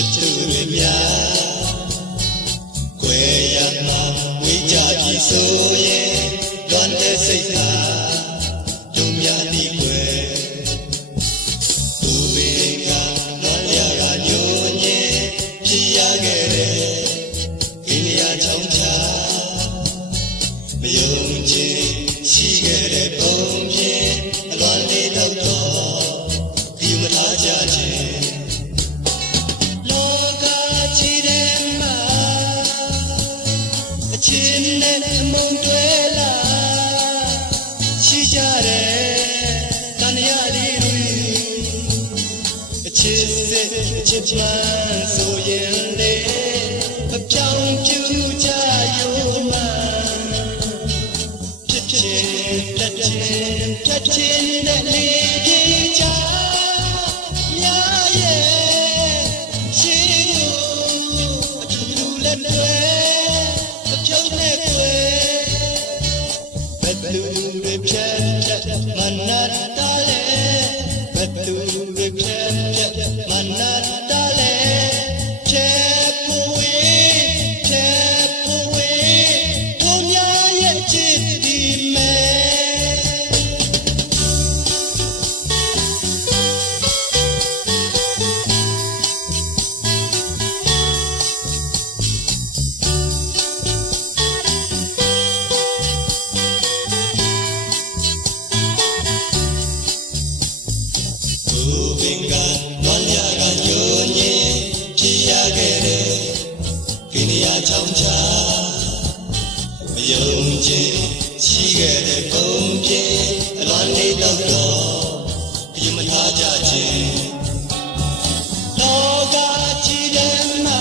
စ်သူတွေများကွယ်ရမှာဝေးကြပြီဆိုရင်လွမ်းတဲ့စိတ်သာတို့များဒီွယ်သူတွေကလွမ်းရကညိုညင်ဖြစ်ရခဲ့တဲ့အိန္ဒိယချောင်းချမယုံကြည်ရှိခဲ့တဲ့ပုံဖြင့်အလွန်လေးတော့ဒီမထားကြခြင်းအချင်းနဲ့မုံတွေလာရှိကြတယ်တန်ရလေးတွေအချစ်စစ်အချစ်မှန်ဆိုရင်လေမပြောင်းပြူကြရုံမှဖြစ်ချင်းပြတ်ချင်းပြတ်ချင်းနဲ့လေးကြီးကြများရဲ့ရှိကိုအတူတူလက်တွေဘယ်သူတွေဖြတ်ဖြတ်မနာတာလဲဘယ်သူတွေဖြတ်ဖြတ်မနာတာလဲချေပူဝေးတို့များရဲ့ချစ်ဒီမဲချောင်းချမယုံကြည်ရှိခဲ့တဲ့ပုံဖြင့်အလွန်လေးတော့အယူမထားကြခြင်းလောကကြီးထဲမှာ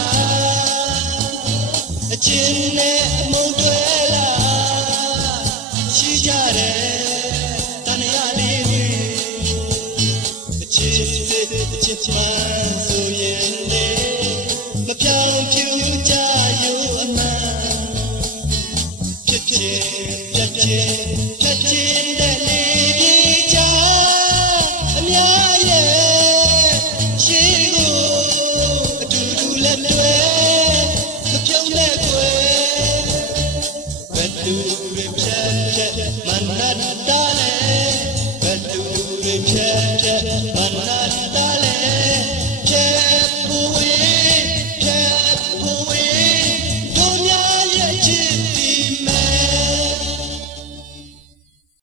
အချင်းနဲ့